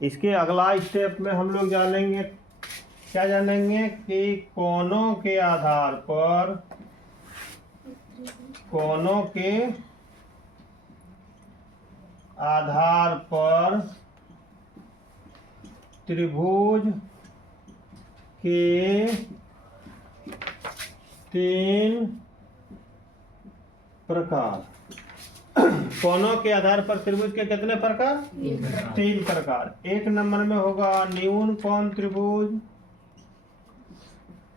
इसके अगला स्टेप में हम लोग जानेंगे, क्या जानेंगे कि कोनों के आधार पर, कोनों के आधार पर त्रिभुज के 3 प्रकार। कोनों के आधार पर त्रिभुज के कितने प्रकार? 3 प्रकार। 1 नंबर में होगा न्यून कोण त्रिभुज,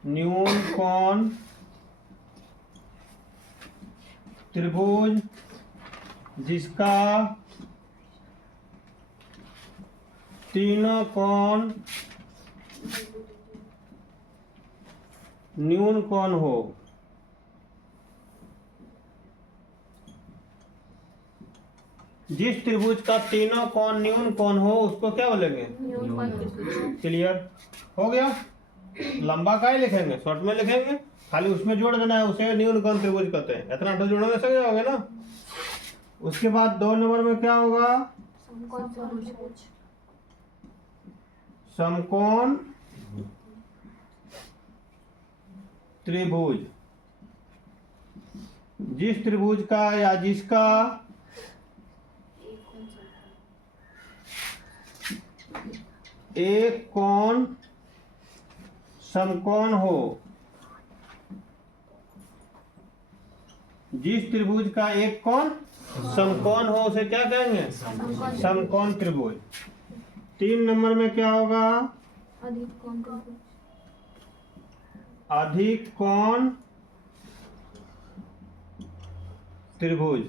न्यून कोण त्रिभुज जिसका तीनों कोण न्यून कोण हो। जिस त्रिभुज का तीनों कोण न्यून कोण हो उसको क्या बोलेंगे? क्लियर हो गया? लंबा का ही लिखेंगे, शॉर्ट में लिखेंगे, खाली उसमें जोड़ देना है, उसे न्यून कोण त्रिभुज कहते हैं। इतना तो जोड़ने से जाओगे ना। उसके बाद 2 नंबर में क्या होगा? समकोण त्रिभुज, जिस त्रिभुज का या जिसका एक कोण समकोण हो। जिस त्रिभुज का एक कोण समकोण हो उसे क्या कहेंगे? समकोण त्रिभुज। 3 नंबर में क्या होगा? अधिक कोण त्रिभुज,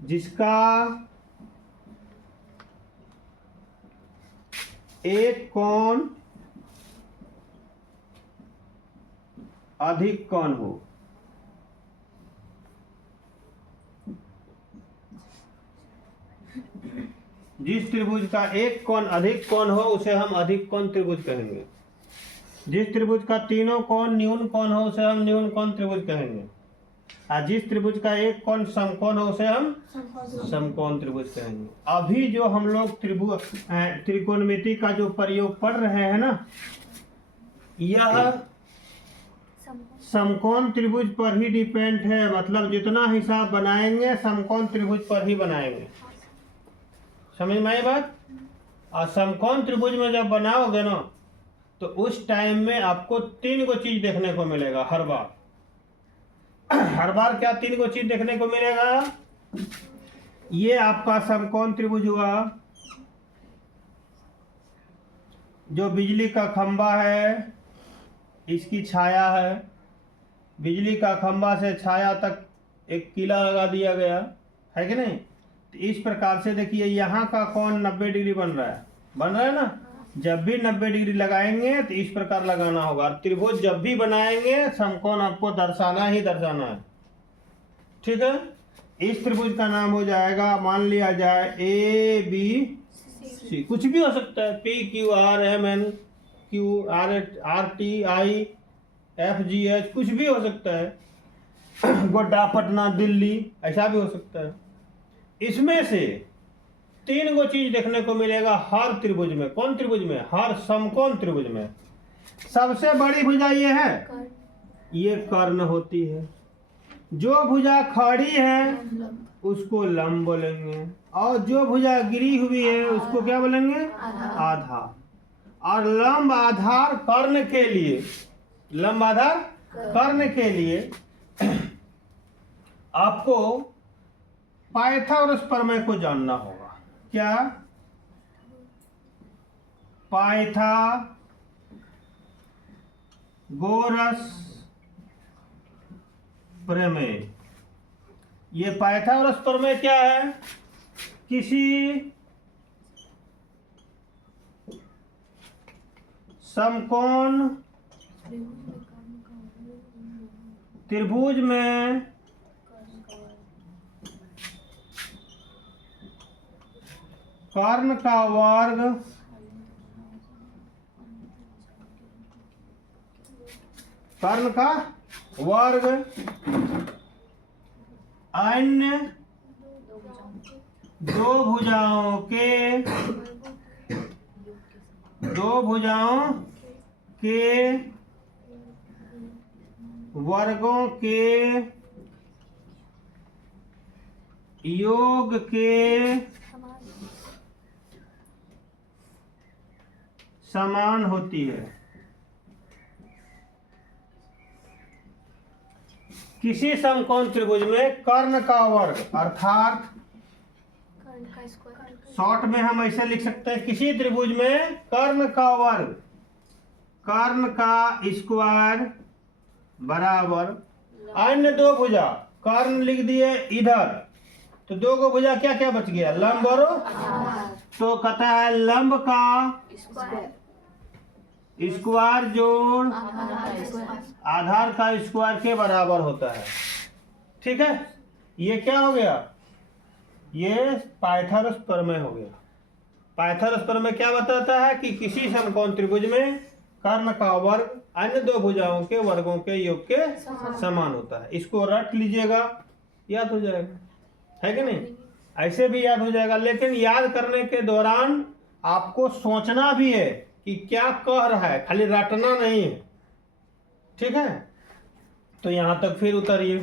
जिसका एक कोण अधिक कोण हो। जिस त्रिभुज का एक कोण अधिक कोण हो उसे हम अधिक कोण त्रिभुज कहेंगे। जिस त्रिभुज का तीनों कोण न्यून कोण हो उसे हम न्यून कोण त्रिभुज कहेंगे। और जिस त्रिभुज का एक कोण समकोण हो उसे हम समकोण त्रिभुज कहेंगे। अभी जो हम लोग त्रिकोणमिति का जो प्रयोग पढ़ रहे हैं ना, यह समकोण त्रिभुज पर ही डिपेंड है। मतलब जितना हिसाब बनाएंगे समकोण त्रिभुज पर ही बनाएंगे। समझ में आई बात? और समकोण त्रिभुज में जब बनाओगे ना तो उस टाइम में आपको 3 गो चीज देखने को मिलेगा हर बार। हर बार क्या 3 गो चीज देखने को मिलेगा? ये आपका समकोण त्रिभुज हुआ, जो बिजली का खंबा है इसकी छाया है, बिजली का खंबा से छाया तक एक किला लगा दिया गया है कि नहीं? तो इस प्रकार से देखिए यहाँ का कोण 90 डिग्री बन रहा है ना। जब भी 90 डिग्री लगाएंगे तो इस प्रकार लगाना होगा। त्रिभुज जब भी बनाएंगे समकोण आपको दर्शाना ही दर्शाना है। ठीक है? इस त्रिभुज का नाम हो जाएगा, मान लिया जाए ABC, कुछ भी हो सकता है, PQRMNQ RTIFGH, कुछ भी हो सकता है। गोड्डा, पटना, दिल्ली, ऐसा भी हो सकता है। इसमें से 3 गो चीज देखने को मिलेगा हर त्रिभुज में। कौन त्रिभुज में? हर समकोण त्रिभुज में। सबसे बड़ी भुजा ये है, ये कर्ण होती है। जो भुजा खड़ी है उसको लंब बोलेंगे, और जो भुजा गिरी हुई है उसको क्या बोलेंगे? आधार। और लंब आधार कर्ण के लिए, लंब आधार कर्ण के लिए आपको पाइथागोरस प्रमेय को जानना होगा। क्या? पाइथागोरस प्रमेय। ये पाइथागोरस प्रमेय क्या है? किसी समकोण त्रिभुज में कर्ण का वर्ग अन्य 2 भुजाओं के दो भुजाओं के वर्गों के योग के समान होती है। किसी समकोण त्रिभुज में कर्ण का वर्ग अर्थात शॉर्ट में हम ऐसे लिख सकते हैं, किसी त्रिभुज में कर्ण का वर्ग, कर्ण का स्क्वायर बराबर अन्य दो भुजा, कर्ण लिख दिए इधर, तो दो को भुजा क्या क्या बच गया, लंब और तो कहता है लंब का स्क्वायर जोड़ आधार का स्क्वायर के बराबर होता है। ठीक है, ये क्या हो गया, ये पाइथागोरस प्रमेय हो गया। पाइथागोरस प्रमेय क्या बताता है कि किसी समकोण त्रिभुज में कर्ण का वर्ग अन्य दो भुजाओं के वर्गों के योग के समान होता है। इसको रट लीजिएगा, याद हो जाएगा, है कि नहीं? ऐसे भी याद हो जाएगा, लेकिन याद करने के दौरान आपको सोचना भी है कि क्या कह रहा है, खाली रटना नहीं है। ठीक है, तो यहां तक फिर उतरिए।